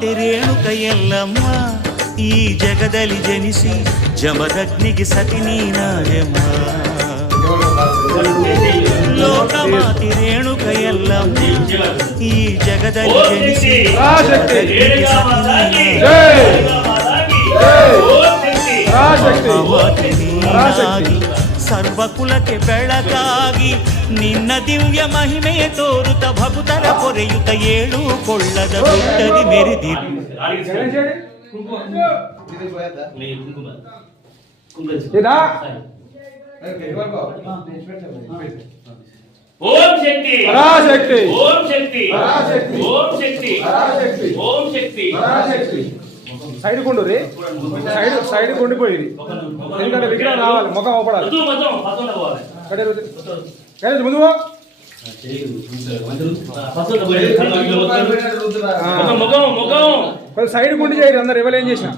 ಮಾತೆ ರೇಣುಕ ಎಲ್ಲಮ್ಮ ಈ ಜಗದಲ್ಲಿ ಜನಿಸಿ ಜಮದಗ್ನಿಗೆ ಸತಿ ನೀನಾದೆಮ್ಮ ಲೋಕಮಾತೆ ರೇಣುಕ ಎಲ್ಲಮ್ಮ ಈ ಜಗದಲ್ಲಿ ಜನಿಸಿ ಜಮದಗ್ನಿಗೆ ಸತಿ ನೀನಾಗಿ ಸರ್ವಕುಲಕ್ಕೆ ಬೆಳಕಾಗಿ ನಿನ್ನ ದಿವ್ಯ ಮಹಿಮೆಯ ತೋರುತ್ತ ಭಕ್ತರ ಪೊರೆಯುತ್ತ ಏಳು ಕೊಳ್ಳದ ಗುಡ್ಡದಿ ಮೆರೆದಿ ಓಂ ಶಕ್ತಿ ಪರಾಶಕ್ತಿ ಓಂ ಶಕ್ತಿ ಪರಾಶಕ್ತಿ ಓಂ ಶಕ್ತಿ ಪರಾಶಕ್ತಿ ಓಂ ಶಕ್ತಿ పరాశక్తి సైడ్ కొండు రే సైడ్ కొండిపోయింది ఎందుకంటే విగ్రహం రావాలి ముఖం అవపడాలి ముందు సైడ్ కొండి చేయరు అందరు ఎవరు ఏం చేసినా